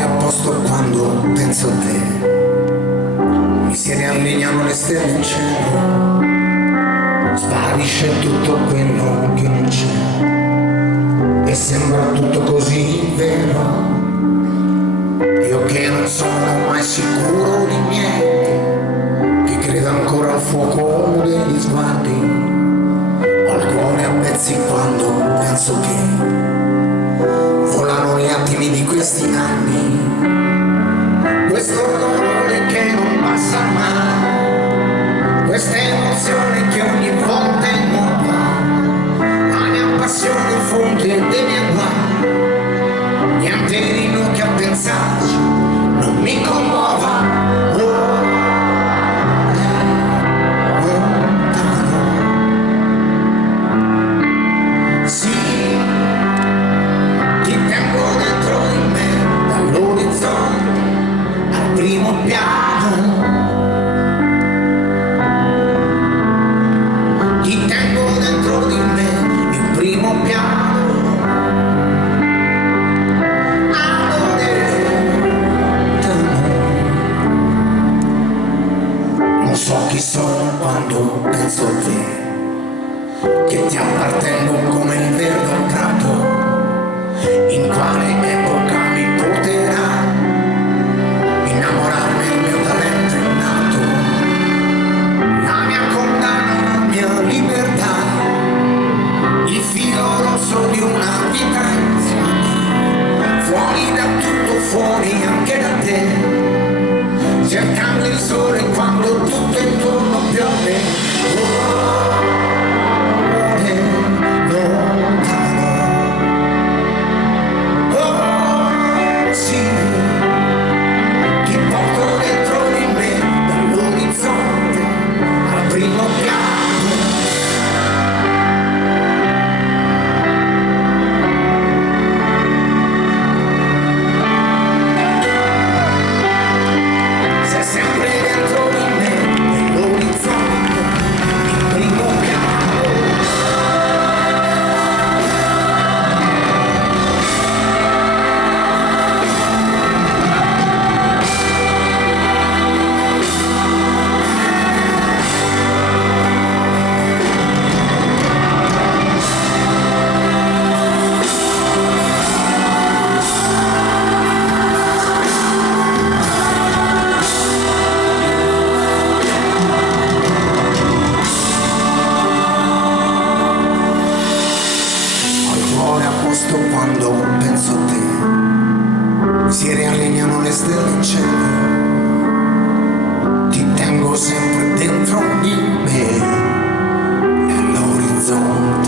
cuore a posto quando penso a te. Mi si riallineano le stelle in cielo, sparisce tutto quello che non c'è e sembra tutto così vero. Io che non sono mai sicuro di niente, che credo ancora al fuoco degli sguardi, ho il cuore a pezzi quando penso che volano gli attimi di questi anni, questo dolore che non passa mai, questa emozione che ogni volta è nuova, la mia passione fonte dei miei guai, niente di noi che a pensarci non mi commuova. Primo piano, ti tengo dentro di me, il primo piano, amore, non so chi sono quando penso a te, che ti appartengo come il verde al prato, in quale epoca mi porterà. Innamorarmi il mio talento innato, la mia condanna, la mia libertà, il filo rosso di una vita insieme, fuori da tutto, fuori anche da te, cercando il sole quando tutto intorno piove. Quando penso a te, si riallineano le stelle in cielo, ti tengo sempre dentro di me, nell'orizzonte.